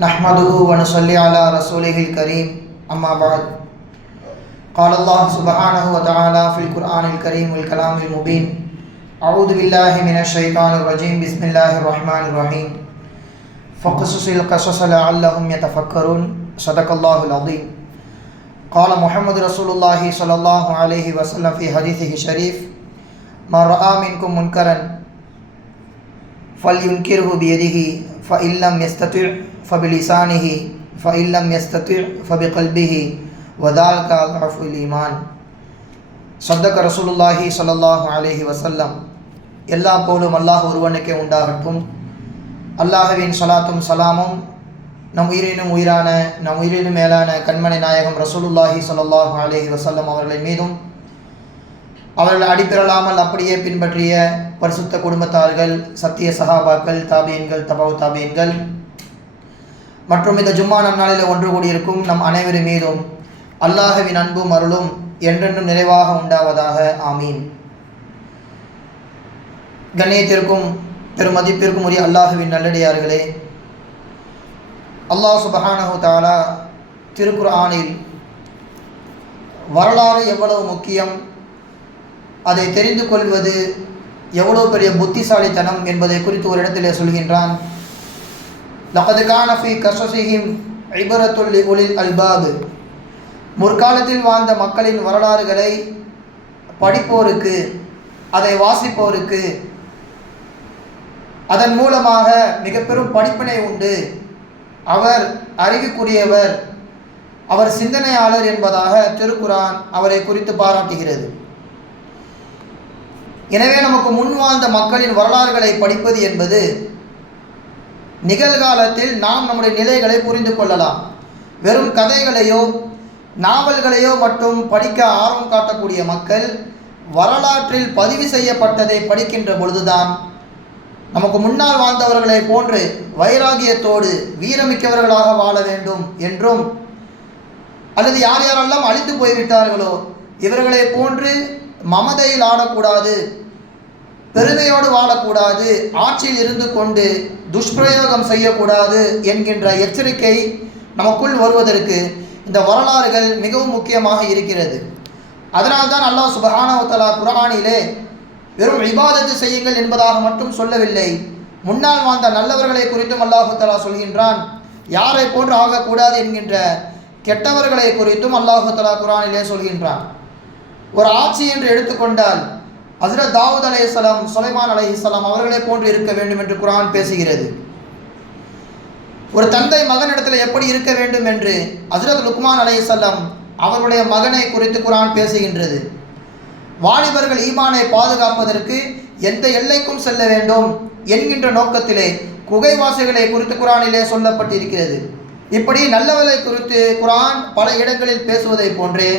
नहमदुहु व नुसल्ली अला रसूलिहिल करीम अम्मा बाद क़ाल अल्लाह सुब्हानहु व तआला फ़िल क़ुरआनिल करीम वल कलामिल मुबीन अऊज़ु बिल्लाहि मिनश शैतानिर रजीम बिस्मिल्लाहिर रहमानिर रहीम फ़क़्सुसिल क़सस लअल्लहुम यतफ़क्करून सदक़ल्लाहुल अज़ीम क़ाल मुहम्मद रसूलुल्लाहि सल्लल्लाहु अलैहि वसल्लम फ़ी हदीसिहि शरीफ मा रआ मिनकुम मुनकरन फ़लयुनकिरहु बियदिहि फ़इल्लम यस्तति' फ़बिलिसानिहि फ़इल्लम यस्तति' फ़बिक़ल्बिहि वज़ालिका अज़अफ़ुल ईमान சதக ரசூலுல்லாஹி ஸல்லல்லாஹு அலைஹி வஸல்லம். எல்லா போலும் அல்லாஹ் ஒருவனுக்கே உண்டாகட்டும். அல்லாஹ்வின் ஸலாத்தும் சலாமும் நம் உயிரினும் உயிரான நம் உயிரினும் மேலான கண்மணி நாயகம் ரசூலுல்லாஹி ஸல்லல்லாஹு அலைஹி வஸல்லம் அவர்களின் மீதும் அவர்கள் அடிப்பிரலாமல் அப்படியே பின்பற்றிய பரிசுத்த குடும்பத்தார்கள், சத்திய சஹாபாக்கள், தாபியன்கள், தபவு தாபியன்கள் மற்றும் இந்த ஜும்மா நன்னாளில் ஒன்று கூடியிருக்கும் நம் அனைவரும் மீதும் அல்லாஹ்வின் அன்பும் அருளும் என்றென்றும் நிறைவாக உண்டாவதாக. ஆமீன். கண்ணியத்திற்கும் பெருமதிப்பிற்கும் உரிய அல்லாஹ்வின் நல்லடியார்களே, அல்லாஹ் சுப்ஹானஹு தஆலா திருக்குர்ஆனில் வரலாறு எவ்வளவு முக்கியம், அதை தெரிந்து கொள்வது எவ்வளவு பெரிய புத்திசாலித்தனம் என்பதை குறித்து ஒரு இடத்திலே சொல்கின்றான். லகத் கான ஃபீ கஸஸிஹிம் இப்ரத்துல் லிஉலில் அல்பாப். முற்காலத்தில் வாழ்ந்த மக்களின் வரலாறுகளை படிப்போருக்கு, அதை வாசிப்போருக்கு அதன் மூலமாக மிக பெரும் படிப்பினை உண்டு. அவர் அறிவுக்குரியவர், அவர் சிந்தனையாளர் என்பதாக திருக்குர்ஆன் அவரை குறித்து பாராட்டுகிறது. எனவே நமக்கு முன் வாழ்ந்த மக்களின் வரலாறுகளை படிப்பது என்பது நிகழ்காலத்தில் நாம் நம்முடைய நிலைகளை புரிந்து கொள்ளலாம். வெறும் கதைகளையோ நாவல்களையோ மட்டும் படிக்க ஆர்வம் காட்டக்கூடிய மக்கள் வரலாற்றில் பதிவு செய்யப்பட்டதை படிக்கின்ற பொழுதுதான் நமக்கு முன்னால் வாழ்ந்தவர்களை போன்று வைராகியத்தோடு வீரமிக்கவர்களாக வாழ வேண்டும் என்றும், அல்லது யார் யாரெல்லாம் அழிந்து போய்விட்டார்களோ இவர்களை போன்று மமதையில் ஆடக்கூடாது, பெருமையோடு வாழக்கூடாது, ஆட்சியில் இருந்து கொண்டு துஷ்பிரயோகம் செய்யக்கூடாது என்கின்ற எச்சரிக்கை நமக்குள் வருவதற்கு இந்த வரலாறுகள் மிகவும் முக்கியமாக இருக்கிறது. அதனால்தான் அல்லாஹ் சுப்ஹானஹு வ தஆலா குர்ஆனிலே வெறும் இபாதத்து செய்யுங்கள் என்பதாக மட்டும் சொல்லவில்லை, முன்னால் வாழ்ந்த நல்லவர்களை குறித்தும் அல்லாஹ் தஆலா சொல்கின்றான். யாரை போன்று ஆகக்கூடாது என்கின்ற கெட்டவர்களை குறித்தும் அல்லாஹ் தஆலா குர்ஆனிலே சொல்கின்றான். ஒரு ஆட்சி என்று எடுத்துக்கொண்டால் ஹஸ்ரத் தாவூத் அலைஹிஸ்ஸலாம், சுலைமான் அலைஹிஸ்ஸலாம் அவர்களை போன்று இருக்க வேண்டும் என்று குர்ஆன் பேசுகிறது. ஒரு தந்தை மகனிடத்தில் எப்படி இருக்க வேண்டும் என்று ஹஸ்ரத் லுக்மான் அலைஹிஸ்ஸலாம் அவருடைய மகனை குறித்து குர்ஆன் பேசுகின்றது. வாலிபர்கள் ஈமானை பாதுகாப்பதற்கு எந்த எல்லைக்கும் செல்ல வேண்டும் என்கின்ற நோக்கத்திலே குகைவாசிகளை குறித்து குர்ஆனிலே சொல்லப்பட்டிருக்கிறது. இப்படி நல்லவர்களை குறித்து குர்ஆன் பல இடங்களில் பேசுவதை போன்றே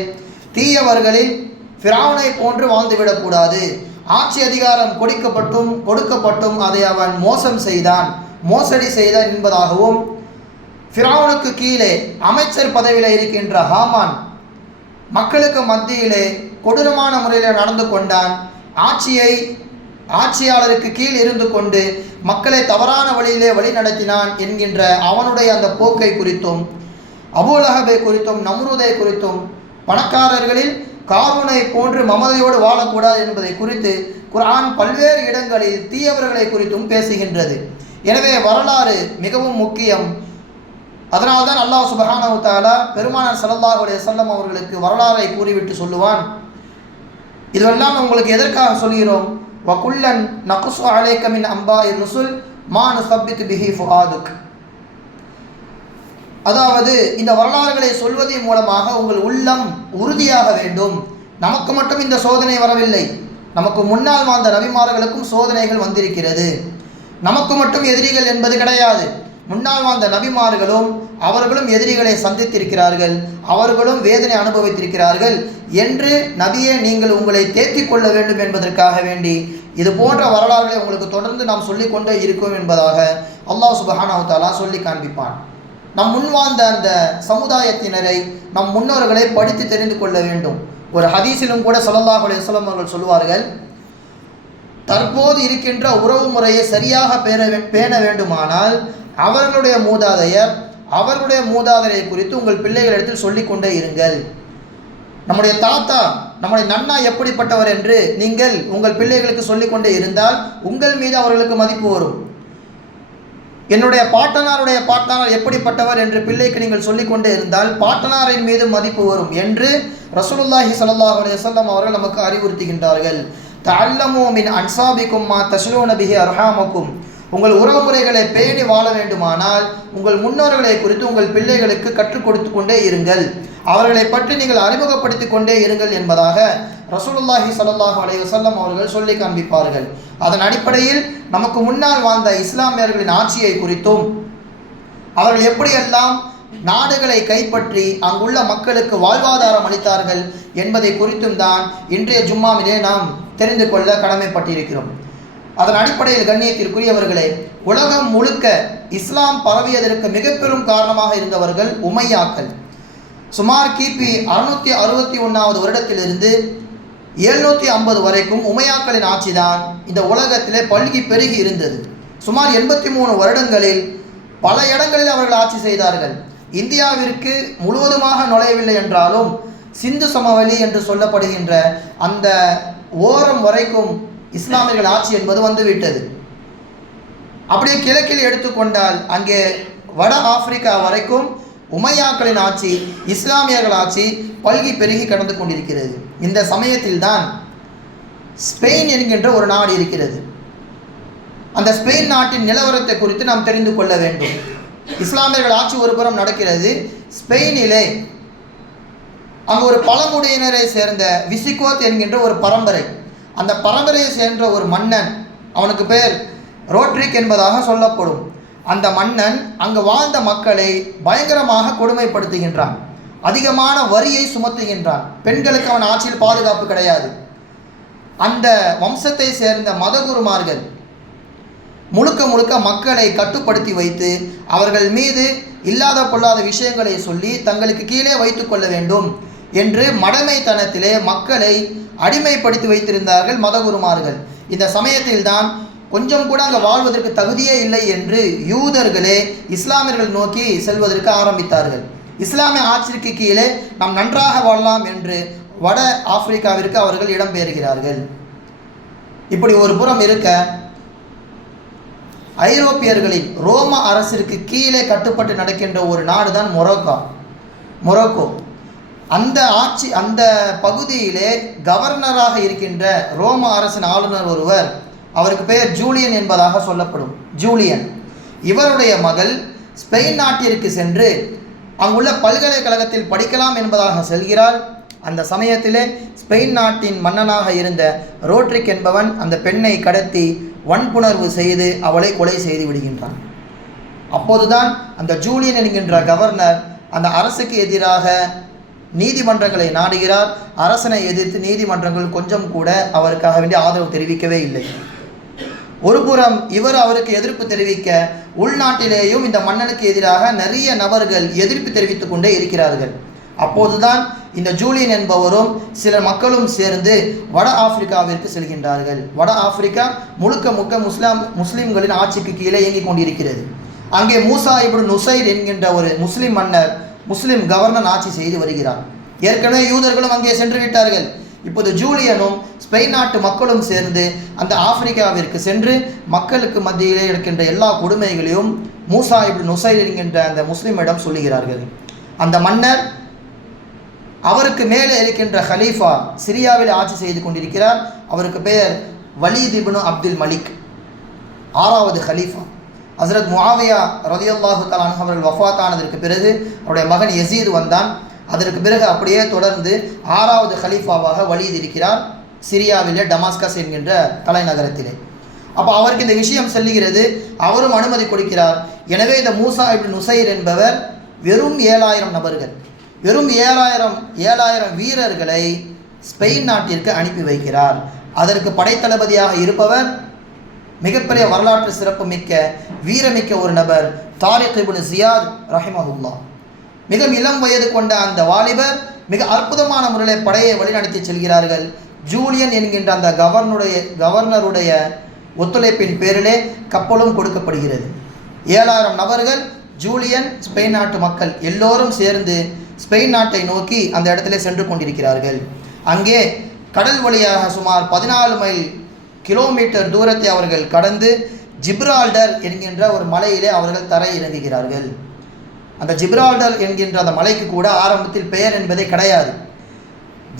தீயவர்களில் ஃபிரௌனை போன்று வாழ்ந்துவிடக்கூடாது. ஆட்சி அதிகாரம் கொடுக்கப்பட்டும் அதை அவன் மோசம் செய்தான், மோசடி செய்தான் என்பதாகவும், ஃபிரௌனுக்கு கீழே அமைச்சர் பதவியில் இருக்கின்ற ஹாமான் மக்களுக்கு மத்தியிலே கொடூரமான முறையில் நடந்து கொண்டான், ஆட்சியாளருக்கு கீழ் இருந்து கொண்டு மக்களை தவறான வழியிலே வழி நடத்தினான் என்கின்ற அவனுடைய அந்த போக்கை குறித்தும், அபூ லஹபை குறித்தும், நம்ரூதை குறித்தும், பணக்காரர்களில் காரூனை போன்று மமதையோடு வாழக்கூடாது என்பதை குறித்து குர்ஆன் பல்வேறு இடங்களில் தீயவர்களை குறித்தும் பேசுகின்றது. எனவே வரலாறு மிகவும் முக்கியம். அதனால்தான் அல்லாஹ் சுப்ஹானஹு வ தஆலா பெருமானார் ஸல்லல்லாஹு அலைஹி வஸல்லம் அவர்களுக்கு வரலாறை கூறிவிட்டு சொல்லுவான், இதுவெல்லாம் உங்களுக்கு எதற்காக சொல்கிறோம்? வகுல்லன் நக்ஸு அலைக மின் அம்பாஇர் ருசுல் மா நுஸப்பித்து பிஹி ஃபுஆதுக். அதாவது இந்த வரலாறுகளை சொல்வதன் மூலமாக உங்கள் உள்ளம் உறுதியாக வேண்டும். நமக்கு மட்டும் இந்த சோதனை வரவில்லை, நமக்கு முன்னால் வாழ்ந்த நபிமார்களுக்கும் சோதனைகள் வந்திருக்கிறது. நமக்கு மட்டும் எதிரிகள் என்பது கிடையாது. முன்னால் வாழ்ந்த நபிமார்களும் அவர்களும் எதிரிகளை சந்தித்திருக்கிறார்கள், அவர்களும் வேதனை அனுபவித்திருக்கிறார்கள் என்று நபியே நீங்கள் உங்களை தேற்றிக் கொள்ள வேண்டும் என்பதற்காக வேண்டி இது போன்ற வரலாறுகளை உங்களுக்கு தொடர்ந்து நாம் சொல்லிக்கொண்டே இருக்கோம் என்பதாக அல்லாஹ் சுப்ஹானஹு வ தஆலா சொல்லி காண்பிப்பான். நம் முன் வாழ்ந்த அந்த சமுதாயத்தினரை, நம் முன்னோர்களை படித்து தெரிந்து கொள்ள வேண்டும். ஒரு ஹதீஸிலும் கூட ஸல்லல்லாஹு அலைஹி வஸல்லம் அவர்கள் சொல்வார்கள், தற்போது இருக்கின்ற உறவு முறையை சரியாக பேண வேண்டுமானால் அவர்களுடைய மூதாதையர் அவர்களுடைய மூதாதையை குறித்து உங்கள் பிள்ளைகளிடத்தில் சொல்லிக்கொண்டே இருங்கள். நம்முடைய தாத்தா, நம்முடைய நன்னா எப்படிப்பட்டவர் என்று நீங்கள் உங்கள் பிள்ளைகளுக்கு சொல்லிக்கொண்டே இருந்தால் உங்கள் மீது அவர்களுக்கு மதிப்பு வரும். என்னுடைய பாட்டனார் எப்படிப்பட்டவர் என்று பிள்ளைக்கு நீங்கள் சொல்லிக்கொண்டே இருந்தால் பாட்டனாரின் மீது மதிப்பு வரும் என்று ரசூலுல்லாஹி ஸல்லல்லாஹு அலைஹி வஸல்லம் அவர்கள் நமக்கு அறிவுறுத்துகின்றார்கள். தஅல்லமு மின் அன்சாபிக்கும் மா தஸ்லூன பிஹி அர்ஹாமக்கும். உங்கள் உறவுமுறைகளை பேணி வாழ வேண்டுமானால் உங்கள் முன்னோர்களை குறித்து உங்கள் பிள்ளைகளுக்கு கற்றுக் கொடுத்து கொண்டே இருங்கள், அவர்களை பற்றி நீங்கள் அறிமுகப்படுத்தி கொண்டே இருங்கள் என்பதாக ரசூலுல்லாஹி ஸல்லல்லாஹு அலைஹி வஸல்லம் அவர்கள் சொல்லி காண்பிப்பார்கள். அதன் அடிப்படையில் நமக்கு முன்னால் வாழ்ந்த இஸ்லாமியர்களின் ஆட்சியை குறித்தும் அவர்கள் எப்படியெல்லாம் நாடுகளை கைப்பற்றி அங்குள்ள மக்களுக்கு வாழ்வாதாரம் அளித்தார்கள் என்பதை குறித்தும் தான் இன்றைய ஜும்மாவிலே நாம் தெரிந்து கொள்ள கடமைப்பட்டிருக்கிறோம். அதன் அடிப்படையில் கண்ணியத்திற்குரியவர்களே, உலகம் முழுக்க இஸ்லாம் பரவியதற்கு மிக பெரும் காரணமாக இருந்தவர்கள் உமையாக்கள். சுமார் கிபி 661 வருடத்திலிருந்து 750 வரைக்கும் உமையாக்களின் ஆட்சிதான் இந்த உலகத்திலே பல்கி பெருகி இருந்தது. சுமார் 83 வருடங்களில் பல இடங்களில் அவர்கள் ஆட்சி செய்தார்கள். இந்தியாவிற்கு முழுவதுமாக நுழையவில்லை என்றாலும் சிந்து சமவெளி என்று சொல்லப்படுகின்ற அந்த ஓரம் வரைக்கும் இஸ்லாமியர்கள் ஆட்சி என்பது வந்துவிட்டது. அப்படியே கிழக்கில் எடுத்துக்கொண்டால் அங்கே வட ஆப்பிரிக்கா வரைக்கும் உமையாக்களின் ஆட்சி, இஸ்லாமியர்கள் ஆட்சி பல்கி பெருகி கடந்து கொண்டிருக்கிறது. இந்த சமயத்தில் தான் ஸ்பெயின் என்கின்ற ஒரு நாடு இருக்கிறது. அந்த ஸ்பெயின் நாட்டின் நிலவரத்தை குறித்து நாம் தெரிந்து கொள்ள வேண்டும். இஸ்லாமியர்கள் ஆட்சி ஒரு புறம் நடக்கிறது. ஸ்பெயினிலே அங்கு ஒரு பழங்குடியினரை சேர்ந்த விசிகோத் என்கின்ற ஒரு பரம்பரை, அந்த பரம்பரையை சேர்ந்த ஒரு மன்னன், அவனுக்கு பேர் ரோட்ரிக் என்பதாக சொல்லப்படும். அந்த மன்னன் அங்கு வாழ்ந்த மக்களை பயங்கரமாக கொடுமைப்படுத்துகின்றான், அதிகமான வரியை சுமத்துகின்றான். பெண்களுக்கு அவன் ஆட்சியில் பாதுகாப்பு கிடையாது. அந்த வம்சத்தை சேர்ந்த மதகுருமார்கள் முழுக்க மக்களை கட்டுப்படுத்தி வைத்து அவர்கள் மீது இல்லாத பொல்லாத விஷயங்களை சொல்லி தங்களுக்கு கீழே வைத்து கொள்ள வேண்டும் என்று மடமைத்தனத்திலே மக்களை அடிமைப்படுத்தி வைத்திருந்தார்கள் மதகுருமார்கள். இந்த சமயத்தில்தான் கொஞ்சம் கூட அங்கே வாழ்வதற்கு தகுதியே இல்லை என்று யூதர்களே இஸ்லாமியர்கள் நோக்கி செல்வதற்கு ஆரம்பித்தார்கள். இஸ்லாமிய ஆட்சிக்கு கீழே நாம் நன்றாக வாழலாம் என்று வட ஆப்பிரிக்காவிற்கு அவர்கள் இடம்பெயர்கிறார்கள். இப்படி ஒரு புறம் இருக்க, ஐரோப்பியர்களின் ரோம அரசிற்கு கீழே கட்டுப்பட்டு நடக்கின்ற ஒரு நாடு தான் மொரோக்கோ. அந்த பகுதியிலே கவர்னராக இருக்கின்ற ரோம அரசின் ஆளுநர் ஒருவர், அவருக்கு பெயர் ஜூலியன் என்பதாக சொல்லப்படும். ஜூலியன் இவருடைய மகள் ஸ்பெயின் நாட்டிற்கு சென்று அங்குள்ள பல்கலைக்கழகத்தில் படிக்கலாம் என்பதாக செல்கிறாள். அந்த சமயத்திலே ஸ்பெயின் நாட்டின் மன்னனாக இருந்த ரோட்ரிக் என்பவன் அந்த பெண்ணை கடத்தி வன்புணர்வு செய்து அவளை கொலை செய்து விடுகின்றான். அப்போதுதான் அந்த ஜூலியன் என்கின்ற கவர்னர் அந்த அரசுக்கு எதிராக நீதிமன்றங்களை நாடுகிறார். அரசனை எதிர்த்து நீதிமன்றங்கள் கொஞ்சம் கூட அவருக்காக வேண்டிய ஆதரவு தெரிவிக்கவே இல்லை. ஒருபுறம் இவர் அவருக்கு எதிர்ப்பு தெரிவிக்க, உள்நாட்டிலேயும் இந்த மன்னனுக்கு எதிராக நிறைய நபர்கள் எதிர்ப்பு தெரிவித்து கொண்டே இருக்கிறார்கள். அப்போதுதான் இந்த ஜூலியன் என்பவரும் சில மக்களும் சேர்ந்து வட ஆப்பிரிக்காவிற்கு செல்கின்றார்கள். வட ஆப்பிரிக்கா முழுக்க முஸ்லிம்களின் ஆட்சிக்கு கீழே இயங்கிக் கொண்டிருக்கிறது. அங்கே மூசா இப்னு நுசைர் என்கின்ற ஒரு முஸ்லிம் மன்னர், முஸ்லிம் கவர்னர் ஆட்சி செய்து வருகிறார். ஏற்கனவே யூதர்களும் அங்கே சென்று விட்டார்கள். இப்போது ஜூலியனும் ஸ்பெயின் நாட்டு மக்களும் சேர்ந்து அந்த ஆப்பிரிக்காவிற்கு சென்று மக்களுக்கு மத்தியிலே இருக்கின்ற எல்லா கொடுமைகளையும் மூசா இப்னு நுசைர் என்கின்ற அந்த முஸ்லிமிடம் சொல்லுகிறார்கள். அந்த மன்னர், அவருக்கு மேலே இருக்கின்ற ஹலீஃபா சிரியாவில் ஆட்சி செய்து கொண்டிருக்கிறார். அவருக்கு பெயர் வலீத் இப்னு அப்துல் மலிக், 6வது ஹலீஃபா. ஹஸ்ரத் முஆவியா ரலியல்லாஹு தஆலா அன்ஹு அவர்கள் வஃபாத்தானதற்கு பிறகு அவருடைய மகன் யசீத் வந்தான். அதற்கு பிறகு அப்படியே தொடர்ந்து 6வது ஹலீஃபாவாக வலீத் இருக்கிறார் சிரியாவிலே, டமாஸ்கஸ் என்கின்ற தலைநகரத்திலே. அப்போ அவருக்கு இந்த விஷயம் செல்லுகிறது, அவரும் அனுமதி கொடுக்கிறார். எனவே இந்த மூசா இப்னு நுசைர் என்பவர் வெறும் 7000 நபர்கள், வெறும் 7000 வீரர்களை ஸ்பெயின் நாட்டிற்கு அனுப்பி வைக்கிறார். அதற்கு படைத்தளபதியாக இருப்பவர் மிகப்பெரிய வரலாற்று சிறப்பு மிக்க வீரமிக்க ஒரு நபர், தாரிக் இப்னு ஜியாத் ரஹிமஹுல்லாஹ். மிக இளம் வயது கொண்ட அந்த வாலிபர் மிக அற்புதமான முறையில் படையை வழிநடத்தி செல்கிறார்கள். ஜூலியன் என்கின்ற அந்த கவர்னருடைய ஒத்துழைப்பின் பேரிலே கப்பலும் கொடுக்கப்படுகிறது. 7000 நபர்கள் ஜூலியன், ஸ்பெயின் நாட்டு மக்கள் எல்லோரும் சேர்ந்து ஸ்பெயின் நாட்டை நோக்கி அந்த இடத்துல சென்று கொண்டிருக்கிறார்கள். அங்கே கடல் வழியாக சுமார் 14 மைல் கிலோமீட்டர் தூரத்தை அவர்கள் கடந்து ஜிப்ரால்டர் என்கின்ற ஒரு மலையிலே அவர்கள் தரை இறங்குகிறார்கள். அந்த ஜிப்ரால்டர் என்கின்ற அந்த மலைக்கு கூட ஆரம்பத்தில் பெயர் என்பதே கிடையாது.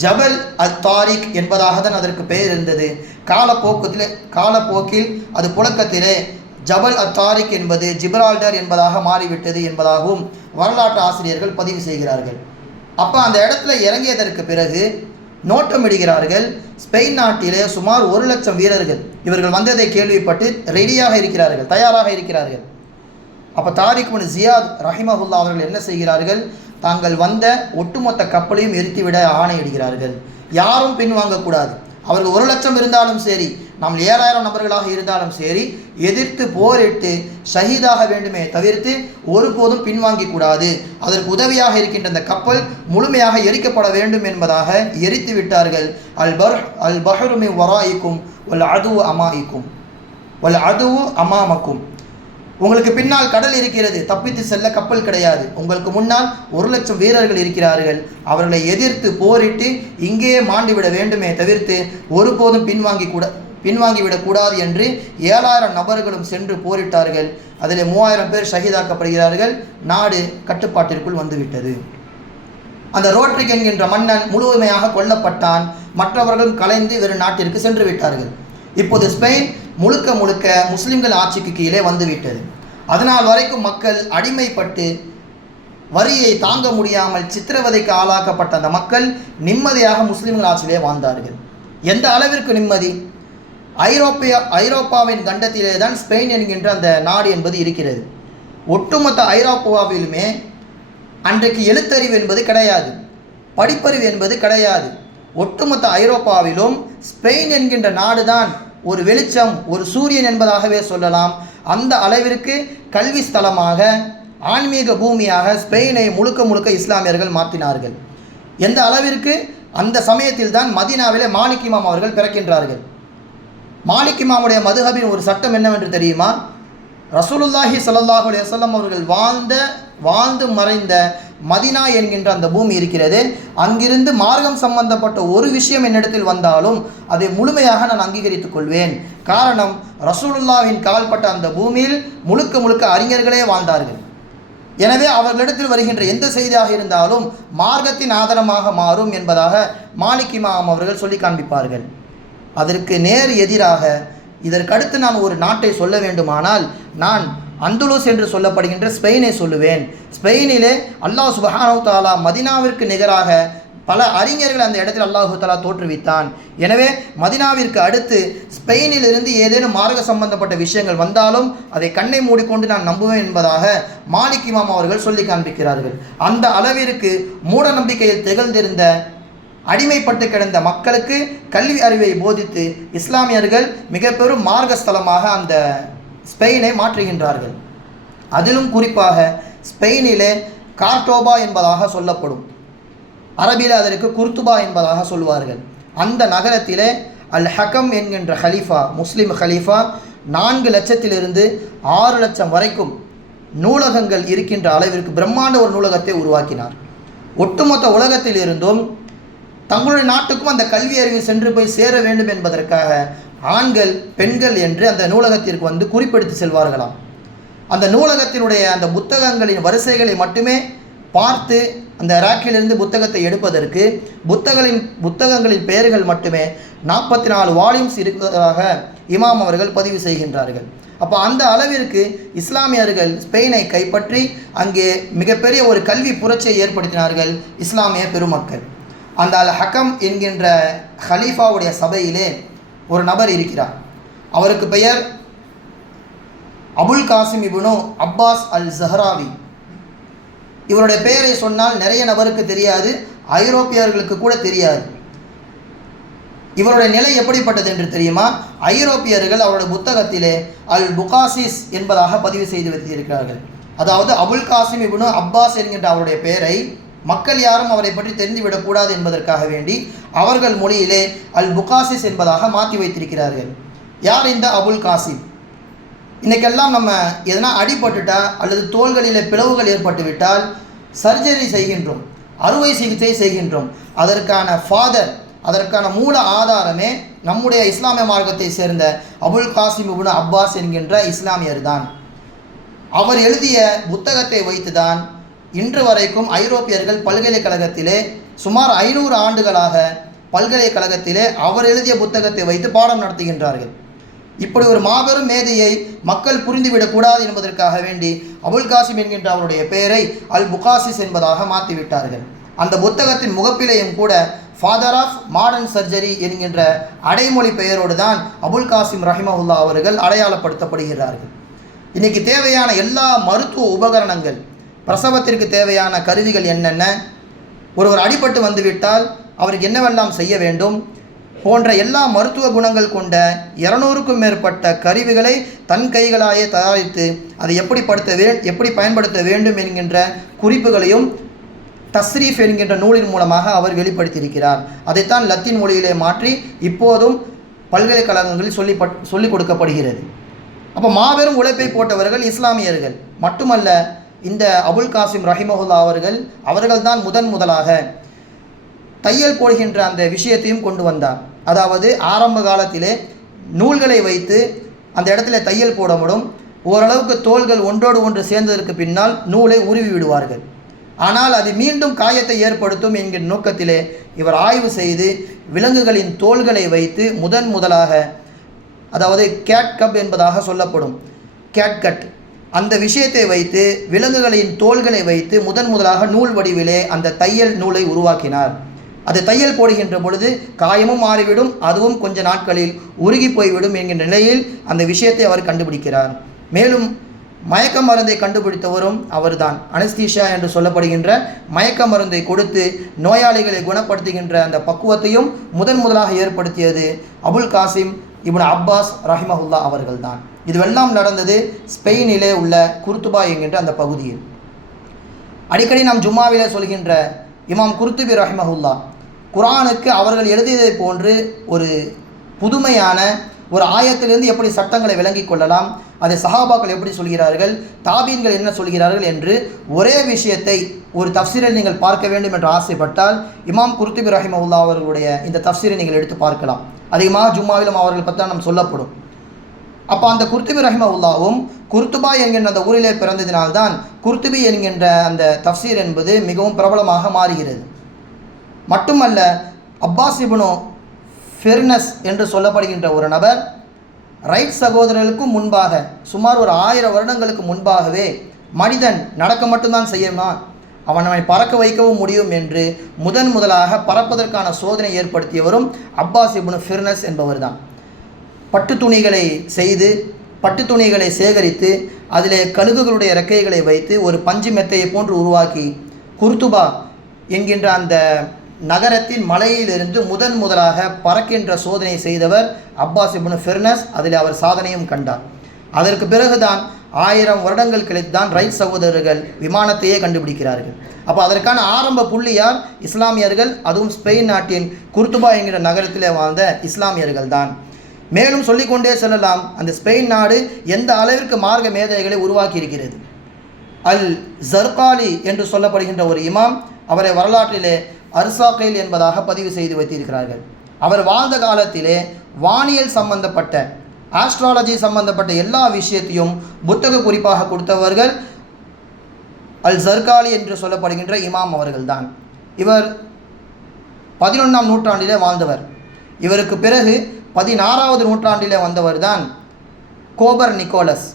ஜபல் அல் தாரிக் என்பதாக தான் அதற்கு பெயர் இருந்தது. காலப்போக்கில் அது புழக்கத்திலே ஜபல் அல் தாரிக் என்பது ஜிப்ரால்டர் என்பதாக மாறிவிட்டது என்பதாகவும் வரலாற்று ஆசிரியர்கள் பதிவு செய்கிறார்கள். அப்போ அந்த இடத்துல இறங்கியதற்கு பிறகு நோட்டமிடுகிறார்கள். ஸ்பெயின் நாட்டிலே சுமார் 1 லட்சம் வீரர்கள் இவர்கள் வந்ததை கேள்விப்பட்டு ரெடியாக இருக்கிறார்கள், தயாராக இருக்கிறார்கள். அப்போ தாரிக் பின் ஜியாத் ரஹிமஹுல்லா அவர்கள் என்ன செய்கிறார்கள்? தாங்கள் வந்த ஒட்டுமொத்த கப்பலையும் எரித்துவிட ஆணையிடுகிறார்கள். யாரும் பின்வாங்கக்கூடாது. அவர்கள் 1 லட்சம் இருந்தாலும் சரி, நாம் 7000 நபர்களாக இருந்தாலும் சரி, எதிர்த்து போரிட்டு ஷஹீதாக வேண்டுமே தவிர்த்து ஒருபோதும் பின்வாங்கி கூடாது. அதற்கு உதவியாக இருக்கின்ற அந்த கப்பல் முழுமையாக எரிக்கப்பட வேண்டும் என்பதாக எரித்து விட்டார்கள். அல் பஹ்ரு வராயிக்கும் வல் அதுவு அமாயிக்கும் வல் அதுவு அமாமக்கும். உங்களுக்கு பின்னால் கடல் இருக்கிறது, தப்பித்து செல்ல கப்பல் கிடையாது. உங்களுக்கு முன்னால் 1 லட்சம் வீரர்கள் இருக்கிறார்கள். அவர்களை எதிர்த்து போரிட்டு இங்கேயே மாண்டிவிட வேண்டுமே தவிர்த்து ஒருபோதும் பின்வாங்கிவிடக்கூடாது என்று 7000 நபர்களும் சென்று போரிட்டார்கள். அதில் 3000 பேர் ஷஹீதாக்கப்படுகிறார்கள். நாடு கட்டுப்பாட்டிற்குள் வந்துவிட்டது. அந்த ரோட்ரிக் என்கின்ற மன்னன் முழுமையாக கொல்லப்பட்டான். மற்றவர்களும் கலைந்து வேறு நாட்டிற்கு சென்று விட்டார்கள். இப்போது ஸ்பெயின் முழுக்க முஸ்லிம்கள் ஆட்சிக்கு கீழே வந்துவிட்டது. அதனால் வரைக்கும் மக்கள் அடிமைப்பட்டு வரியை தாங்க முடியாமல் சித்திரவதைக்கு ஆளாக்கப்பட்ட அந்த மக்கள் நிம்மதியாக முஸ்லிம்கள் ஆட்சியிலே வாழ்ந்தார்கள். எந்த அளவிற்கு நிம்மதி? ஐரோப்பாவின் கண்டத்திலே தான் ஸ்பெயின் என்கின்ற அந்த நாடு என்பது இருக்கிறது. ஒட்டுமொத்த ஐரோப்பாவிலுமே அன்றைக்கு எழுத்தறிவு என்பது கிடையாது, படிப்பறிவு என்பது கிடையாது. ஒட்டுமொத்த ஐரோப்பாவிலும் ஸ்பெயின் என்கின்ற நாடு தான் ஒரு வெளிச்சம், ஒரு சூரியன் என்பதாகவே சொல்லலாம். அந்த அளவிற்கு கல்வி ஸ்தலமாக, ஆன்மீக பூமியாக ஸ்பெயினை முழுக்க இஸ்லாமியர்கள் மாற்றினார்கள். எந்த அளவிற்கு? அந்த சமயத்தில் தான் மதீனாவிலே மாலிக் இமாம் அவர்கள் பிறக்கின்றார்கள். மாலிக் இமாமுடைய மதுஹபின் ஒரு சட்டம் என்னவென்று தெரியுமா? ரசூலுல்லாஹி ஸல்லல்லாஹு அலைஹி வஸல்லம் அவர்கள் வாழ்ந்து மறைந்த மதீனா என்கின்ற அந்த பூமி இருக்கிறது, அங்கிருந்து மார்க்கம் சம்பந்தப்பட்ட ஒரு விஷயம் என்னிடத்தில் வந்தாலும் அதை முழுமையாக நான் அங்கீகரித்துக் கொள்வேன். காரணம், ரசூலுல்லாஹின் கால்பட்ட அந்த பூமியில் முழுக்க அறிஞர்களே வாழ்ந்தார்கள். எனவே அவர்களிடத்தில் வருகின்ற எந்த செய்தியாக இருந்தாலும் மார்க்கத்தின் ஆதாரமாக மாறும் என்பதாக மாலிக் இமாம் அவர்கள் சொல்லி காண்பிப்பார்கள். அதற்கு நேர் எதிராக இதற்கடுத்து நான் ஒரு நாட்டை சொல்ல வேண்டுமானால் நான் அந்துலூஸ் என்று சொல்லப்படுகின்ற ஸ்பெயினை சொல்லுவேன். ஸ்பெயினிலே அல்லாஹ் சுப்ஹானஹு வ தஆலா மதீனாவிற்கு நிகராக பல அறிஞர்கள் அந்த இடத்தில் அல்லாஹு தஆலா தோற்றுவித்தான். எனவே மதீனாவிற்கு அடுத்து ஸ்பெயினிலிருந்து ஏதேனும் மார்க்க சம்பந்தப்பட்ட விஷயங்கள் வந்தாலும் அதை கண்ணை மூடிக்கொண்டு நான் நம்புவேன் என்பதாக மாலிக் இமாம் அவர்கள் சொல்லி காண்பிக்கிறார்கள். அந்த அளவிற்கு மூட நம்பிக்கையில் திகழ்ந்திருந்த, அடிமைப்பட்டு கிடந்த மக்களுக்கு கல்வி அறிவை போதித்து இஸ்லாமியர்கள் மிக பெரும் மார்க்க ஸ்தலமாக அந்த ஸ்பெயினை மாற்றுகின்றார்கள். அதிலும் குறிப்பாக ஸ்பெயினிலே கார்டோபா என்பதாக சொல்லப்படும், அரபியில் அதற்கு குர்துபா என்பதாக சொல்வார்கள். அந்த நகரத்திலே அல் ஹக்கம் என்கின்ற ஹலீஃபா, முஸ்லிம் ஹலீஃபா 4 லட்சத்திலிருந்து 6 லட்சம் வரைக்கும் நூலகங்கள் இருக்கின்ற அளவிற்கு பிரம்மாண்ட ஒரு நூலகத்தை உருவாக்கினார். ஒட்டுமொத்த உலகத்தில் இருந்தும் தங்களுடைய நாட்டுக்கும் அந்த கல்வி அறிவு சென்று போய் சேர வேண்டும் என்பதற்காக ஆண்கள் பெண்கள் என்று அந்த நூலகத்திற்கு வந்து குறிப்பெடுத்து செல்வார்களாம். அந்த நூலகத்தினுடைய அந்த புத்தகங்களின் வரிசைகளை மட்டுமே பார்த்து அந்த ராக்கிலிருந்து புத்தகத்தை எடுப்பதற்கு புத்தகங்களின் பெயர்கள் மட்டுமே 44 வால்யூம்ஸ் இருப்பதாக இமாம் அவர்கள் பதிவு செய்கின்றார்கள். அப்போ அந்த அளவிற்கு இஸ்லாமியர்கள் ஸ்பெயினை கைப்பற்றி அங்கே மிகப்பெரிய ஒரு கல்வி புரட்சியை ஏற்படுத்தினார்கள் இஸ்லாமிய பெருமக்கள். அந்த அல் ஹக்கம் என்கின்ற ஹலீஃபாவுடைய சபையிலே ஒரு நபர் இருக்கிறார். அவருக்கு பெயர் அபுல் காசிம் இப்னு அப்பாஸ் அல் ஜஹ்ராவி. இவருடைய பெயரை சொன்னால் நிறைய நபருக்கு தெரியாது, ஐரோப்பியர்களுக்கு கூட தெரியாது. இவருடைய நிலை எப்படிப்பட்டது என்று தெரியுமா? ஐரோப்பியர்கள் அவருடைய புத்தகத்திலே அல் புகாசிஸ் என்பதாக பதிவு செய்து வைத்திருக்கிறார்கள். அதாவது அபுல் காசிம் இப்னு அப்பாஸ் என்கின்ற அவருடைய பெயரை மக்கள் யாரும் அவரை பற்றி தெரிந்துவிடக்கூடாது என்பதற்காக வேண்டி அவர்கள் மொழியிலே அல் புகாசிஸ் என்பதாக மாற்றி வைத்திருக்கிறார்கள். யார் இந்த அபுல் காசிம்? இன்றைக்கெல்லாம் நம்ம எதனா அடிபட்டுட்டால் அல்லது தோள்களில் பிளவுகள் ஏற்பட்டு விட்டால் சர்ஜரி செய்கின்றோம், அறுவை சிகிச்சை செய்கின்றோம். அதற்கான மூல ஆதாரமே நம்முடைய இஸ்லாமிய மார்க்கத்தை சேர்ந்த அபுல் காசிம் இப்னு அப்பாஸ் என்கின்ற இஸ்லாமியர் தான். அவர் எழுதிய புத்தகத்தை வைத்துதான் இன்று வரைக்கும் ஐரோப்பியர்கள் பல்கலைக்கழகத்திலே சுமார் 500 ஆண்டுகளாக பல்கலைக்கழகத்திலே அவர் எழுதிய புத்தகத்தை வைத்து பாடம் நடத்துகின்றார்கள். இப்படி ஒரு மாபெரும் மேதையை மக்கள் புரிந்துவிடக்கூடாது என்பதற்காக வேண்டி அபுல் காசிம் என்கின்ற அவருடைய பெயரை அல் புகாசிஸ் என்பதாக மாற்றிவிட்டார்கள். அந்த புத்தகத்தின் முகப்பிலையும் கூட ஃபாதர் ஆஃப் மாடர்ன் சர்ஜரி என்கின்ற அடைமொழி பெயரோடு தான் அபுல் காசிம் ரஹிமஹுல்லா அவர்கள் அடையாளப்படுத்தப்படுகிறார்கள். இன்றைக்கி தேவையான எல்லா மருத்துவ உபகரணங்கள், பிரசவத்திற்கு தேவையான கருவிகள் என்னென்ன, ஒருவர் அடிபட்டு வந்துவிட்டால் அவருக்கு என்னவெல்லாம் செய்ய வேண்டும் போன்ற எல்லா மருத்துவ குணங்கள் கொண்ட 200க்கும் மேற்பட்ட கருவிகளை தன் கைகளாயே தயாரித்து அதை எப்படி பயன்படுத்த வேண்டும் என்கின்ற குறிப்புகளையும் தஸ்ரீஃப் என்கின்ற நூலின் மூலமாக அவர் வெளிப்படுத்தியிருக்கிறார். அதைத்தான் லத்தீன் மொழியிலே மாற்றி இப்போதும் பல்கலைக்கழகங்களில் சொல்லிக் கொடுக்கப்படுகிறது. அப்போ மாபெரும் உழைப்பை போட்டவர்கள் இஸ்லாமியர்கள் மட்டுமல்ல, இந்த அபுல் காசிம் ரஹிமஹுல்லா அவர்கள்தான் முதலாக தையல் போடுகின்ற அந்த விஷயத்தையும் கொண்டு வந்தார். அதாவது ஆரம்ப காலத்திலே நூல்களை வைத்து அந்த இடத்துல தையல் போட முடியும். ஓரளவுக்கு தோள்கள் ஒன்றோடு ஒன்று சேர்ந்ததற்கு பின்னால் நூலை உருவி விடுவார்கள். ஆனால் அது மீண்டும் காயத்தை ஏற்படுத்தும் என்கிற நோக்கத்திலே இவர் ஆய்வு செய்து விலங்குகளின் தோள்களை வைத்து முதலாக, அதாவது கேட் கப் என்பதாக சொல்லப்படும் கேட்கட், அந்த விஷயத்தை வைத்து விலங்குகளின் தோள்களை வைத்து முதலாக நூல் வடிவிலே அந்த தையல் நூலை உருவாக்கினார். அது தையல் போடுகின்ற பொழுது காயமும் மாறிவிடும், அதுவும் கொஞ்ச நாட்களில் உருகி போய்விடும் என்கின்ற நிலையில் அந்த விஷயத்தை அவர் கண்டுபிடிக்கிறார். மேலும் மயக்க மருந்தை கண்டுபிடித்தவரும் அவர்தான். அனஸ்தீஷியா என்று சொல்லப்படுகின்ற மயக்க மருந்தை கொடுத்து நோயாளிகளை குணப்படுத்துகின்ற அந்த பக்குவத்தையும் முதலாக ஏற்படுத்தியது அபுல் காசிம் இப்னு அப்பாஸ் ரஹிமஹுல்லா அவர்கள்தான். இதுவெல்லாம் நடந்தது ஸ்பெயினிலே உள்ள குர்துபா என்கின்ற அந்த பகுதியில். அடிக்கடி நாம் ஜும்மாவிலே சொல்கின்ற இமாம் குர்துபி ரஹிமஹுல்லா குர்ஆனுக்கு அவர்கள் எழுதியதை போன்று ஒரு புதுமையான ஒரு ஆயத்திலிருந்து எப்படி சட்டங்களை விளங்கிக் கொள்ளலாம், அதை சஹாபாக்கள் எப்படி சொல்கிறார்கள், தாபீன்கள் என்ன சொல்கிறார்கள் என்று ஒரே விஷயத்தை ஒரு தஃப்சீரை நீங்கள் பார்க்க வேண்டும் என்று ஆசைப்பட்டால் இமாம் குர்துபி ரஹிமஹுல்லா அவர்களுடைய இந்த தஃப்சீரை நீங்கள் எடுத்து பார்க்கலாம். அதிகமாக ஜும்மாவிலும் அவர்கள் பற்றி நாம் சொல்லப்படும். அப்போ அந்த குர்துபி ரஹிமஹுல்லாவும் குர்துபா என்கின்ற அந்த ஊரிலே பிறந்ததினால்தான் குர்துபி என்கின்ற அந்த தஃப்சீர் என்பது மிகவும் பிரபலமாக மாறுகிறது. மட்டுமல்ல, அப்பாஸ் இப்னு ஃபிர்னஸ் என்று சொல்லப்படுகின்ற ஒரு நபர் ரைட் சகோதரர்களுக்கும் முன்பாக சுமார் ஒரு 1000 வருடங்களுக்கு முன்பாகவே மனிதன் நடக்க மட்டும்தான் செய்யுமா, அவனை பறக்க வைக்கவும் முடியும் என்று முதலாக பறப்பதற்கான சோதனை ஏற்படுத்தியவரும் அப்பாஸ் இப்னு ஃபிர்னஸ் என்பவர் தான். பட்டு துணிகளை செய்து பட்டு துணிகளை சேகரித்து அதிலே கழுகுகளுடைய இறக்கைகளை வைத்து ஒரு பஞ்சு மெத்தையை போன்று உருவாக்கி குர்துபா என்கின்ற அந்த நகரத்தின் மலையிலிருந்து முதலாக பறக்கின்ற சோதனை செய்தவர் அப்பாஸ் இப்னு ஃபிர்னஸ். அதில் அவர் சாதனையும் கண்டார். அதற்கு பிறகுதான் 1000 வருடங்கள் கழித்துதான் ரைட் சகோதரர்கள் விமானத்தையே கண்டுபிடிக்கிறார்கள். அப்போ அதற்கான ஆரம்ப புள்ளியார் இஸ்லாமியர்கள், அதுவும் ஸ்பெயின் நாட்டின் குர்துபா என்கிற நகரத்திலே வாழ்ந்த இஸ்லாமியர்கள் தான். மேலும் சொல்லிக்கொண்டே செல்லலாம். அந்த ஸ்பெயின் நாடு எந்த அளவிற்கு மார்க்க மேதைகளை உருவாக்கி இருக்கிறது. அல் ஜர்காலி என்று சொல்லப்படுகின்ற ஒரு இமாம், அவரை வரலாற்றிலே அர்சாக்கைல் என்பதாக பதிவு செய்து வைத்திருக்கிறார்கள். அவர் வாழ்ந்த காலத்திலே வானியல் சம்பந்தப்பட்ட, ஆஸ்ட்ராலஜி சம்பந்தப்பட்ட எல்லா விஷயத்தையும் புத்தக குறிப்பாக கொடுத்தவர்கள் அல் ஜர்காலி என்று சொல்லப்படுகின்ற இமாம் அவர்கள்தான். இவர் 11ஆம் நூற்றாண்டிலே வாழ்ந்தவர். இவருக்கு பிறகு 16வது நூற்றாண்டிலே வந்தவர் தான் கோபர் நிக்கோலஸ்.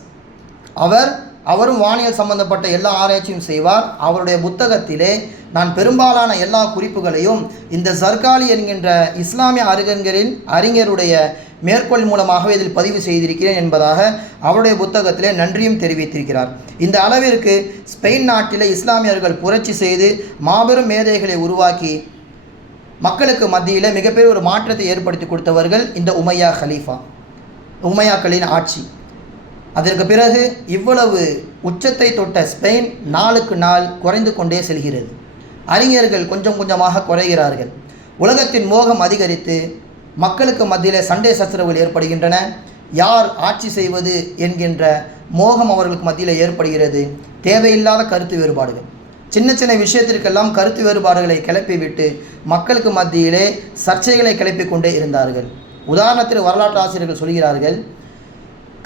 அவரும் வானியல் சம்பந்தப்பட்ட எல்லா ஆராய்ச்சியும் செய்வார். அவருடைய புத்தகத்திலே நான் பெரும்பாலான எல்லா குறிப்புகளையும் இந்த ஜர்காலி என்கின்ற இஸ்லாமிய அறிஞருடைய மேற்கோள் மூலமாகவே இதில் பதிவு செய்திருக்கிறேன் என்பதாக அவருடைய புத்தகத்திலே நன்றியும் தெரிவித்திருக்கிறார். இந்த அளவிற்கு ஸ்பெயின் நாட்டிலே இஸ்லாமியர்கள் புரட்சி செய்து மாபெரும் மேதைகளை உருவாக்கி மக்களுக்கு மத்தியில் மிகப்பெரிய ஒரு மாற்றத்தை ஏற்படுத்தி கொடுத்தவர்கள் இந்த உமையாக்களின் ஆட்சி. அதற்கு பிறகு இவ்வளவு உச்சத்தை தொட்ட ஸ்பெயின் நாளுக்கு நாள் குறைந்து கொண்டே செல்கிறது. அறிஞர்கள் கொஞ்சம் கொஞ்சமாக குறைகிறார்கள். உலகத்தின் மோகம் அதிகரித்து மக்களுக்கு மத்தியில் சண்டை சச்சரவுகள் ஏற்படுகின்றன. யார் ஆட்சி செய்வது என்கின்ற மோகம் அவர்களுக்கு மத்தியில் ஏற்படுகிறது. தேவையில்லாத கருத்து வேறுபாடுகள், சின்ன சின்ன விஷயத்திற்கெல்லாம் கருத்து வேறுபாடுகளை கிளப்பிவிட்டு மக்களுக்கு மத்தியிலே சர்ச்சைகளை கிளப்பி கொண்டே இருந்தார்கள். உதாரணத்தில் வரலாற்று ஆசிரியர்கள் சொல்கிறார்கள்,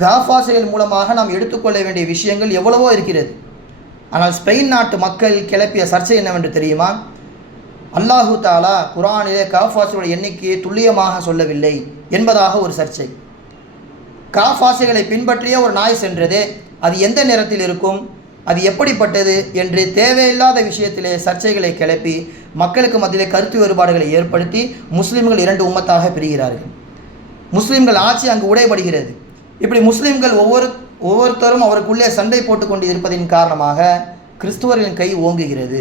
காஃபாசிகள் மூலமாக நாம் எடுத்துக்கொள்ள வேண்டிய விஷயங்கள் எவ்வளவோ இருக்கிறது. ஆனால் ஸ்பெயின் நாட்டு மக்கள் கிளப்பிய சர்ச்சை என்னவென்று தெரியுமா? அல்லாஹு தாலா குர்ஆனிலே காஃபாசிகளுடைய எண்ணிக்கையை துல்லியமாக சொல்லவில்லை என்பதாக ஒரு சர்ச்சை. காஃபாசிகளை பின்பற்றிய ஒரு நாய் சென்றதே, அது எந்த நேரத்தில் இருக்கும், அது எப்படிப்பட்டது என்று தேவையில்லாத விஷயத்திலே சர்ச்சைகளை கிளப்பி மக்களுக்கு மத்தியிலே கருத்து வேறுபாடுகளை ஏற்படுத்தி முஸ்லீம்கள் 2 உம்மத்தாக பிரிகிறார்கள். முஸ்லீம்கள் ஆட்சி அங்கு உடைபடுகிறது. இப்படி முஸ்லீம்கள் ஒவ்வொருத்தரும் அவருக்குள்ளே சண்டை போட்டு கொண்டு இருப்பதின் காரணமாக கிறிஸ்துவர்களின் கை ஓங்குகிறது.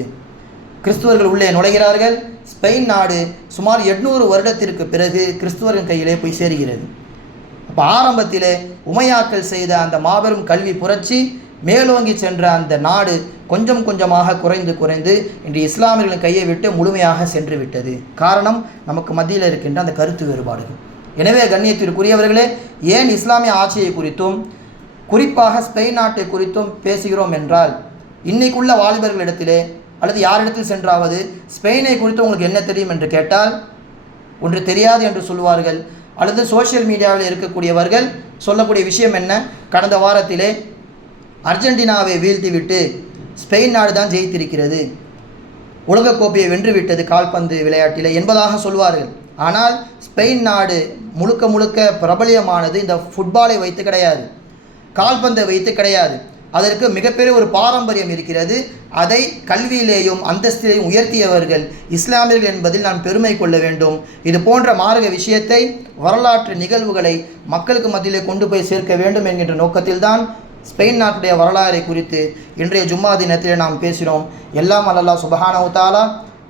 கிறிஸ்துவர்கள் உள்ளே நுழைகிறார்கள். ஸ்பெயின் நாடு சுமார் 800 வருடத்திற்கு பிறகு கிறிஸ்துவரின் கையிலே போய் சேருகிறது. அப்போ ஆரம்பத்திலே உமையாக்கள் செய்த அந்த மாபெரும் கல்வி புரட்சி மேலோங்கி சென்ற அந்த நாடு கொஞ்சம் கொஞ்சமாக குறைந்து இன்று இஸ்லாமியர்களின் கையை விட்டு முழுமையாக சென்று விட்டது. காரணம் நமக்கு மத்தியில் இருக்கின்ற அந்த கருத்து வேறுபாடுகள். எனவே கண்ணியத்திற்குரியவர்களே, ஏன் இஸ்லாமிய ஆட்சியை குறித்தும் குறிப்பாக ஸ்பெயின் நாட்டை குறித்தும் பேசுகிறோம் என்றால், இன்னைக்குள்ள வாலிபர்களிடத்திலே அல்லது யாரிடத்தில் சென்றாவது ஸ்பெயினை குறித்து உங்களுக்கு என்ன தெரியும் என்று கேட்டால் ஒன்று தெரியாது என்று சொல்வார்கள். அல்லது சோஷியல் மீடியாவில் இருக்கக்கூடியவர்கள் சொல்லக்கூடிய விஷயம் என்ன, கடந்த வாரத்திலே அர்ஜென்டினாவை வீழ்த்திவிட்டு ஸ்பெயின் நாடு தான் ஜெயித்திருக்கிறது, உலகக்கோப்பையை வென்றுவிட்டது கால்பந்து விளையாட்டில் என்பதாக சொல்வார்கள். ஆனால் ஸ்பெயின் நாடு முழுக்க பிரபலியமானது இந்த ஃபுட்பாலை வைத்து கிடையாது, கால்பந்தை வைத்து கிடையாது. அதற்கு மிகப்பெரிய ஒரு பாரம்பரியம் இருக்கிறது. அதை கல்வியிலேயும் அந்தஸ்திலேயும் உயர்த்தியவர்கள் இஸ்லாமியர்கள் என்பதில் நான் பெருமை கொள்ள வேண்டும். இது போன்ற மார்க்க விஷயத்தை, வரலாற்று நிகழ்வுகளை மக்களுக்கு மத்தியிலே கொண்டு போய் சேர்க்க வேண்டும் என்கின்ற நோக்கத்தில்தான் ஸ்பெயின் நாட்டுடைய வரலாறை குறித்து இன்றைய ஜும்மா தினத்திலே நாம் பேசினோம். எல்லாம் அல்லாஹ் சுப்ஹானஹு வ தஆலா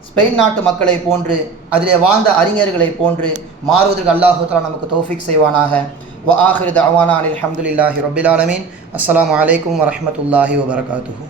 ஸ்பெயின் நாட்டு மக்களை போன்று அதிலே வாழ்ந்த அறிஞர்களை போன்று மாறுவதற்கு அல்லாஹு தஆலா நமக்கு தௌஃபீக் செய்வானாக. வ ஆகிரு தஅவானா அனில் ஹம்துலில்லாஹி ரப்பில் ஆலமீன். அஸ்ஸலாமு அலைக்கும் வரஹ்மத்துல்லாஹி வபரகாத்துஹு.